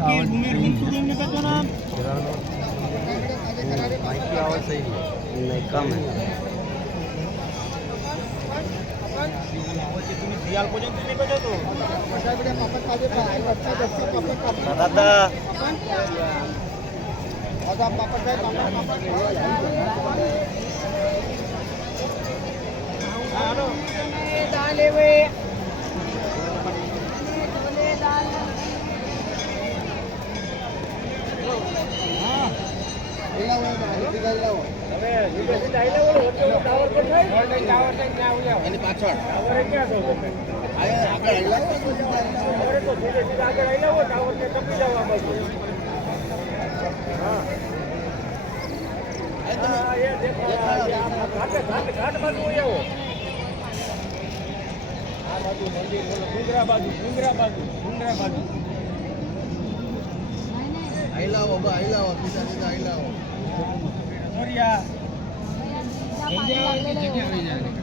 की रूमेर बिल्कुल रूम में कतो ना माइकी आवाज सही नहीं कम है तुम्ही सियाल पर्यंत नाही बजो तो दादा आता पापड साहेब हालो डाले वे ડુંગરા બાજુ આઈલાવો સીધા આઈલાવો જગ્યા આવી જાય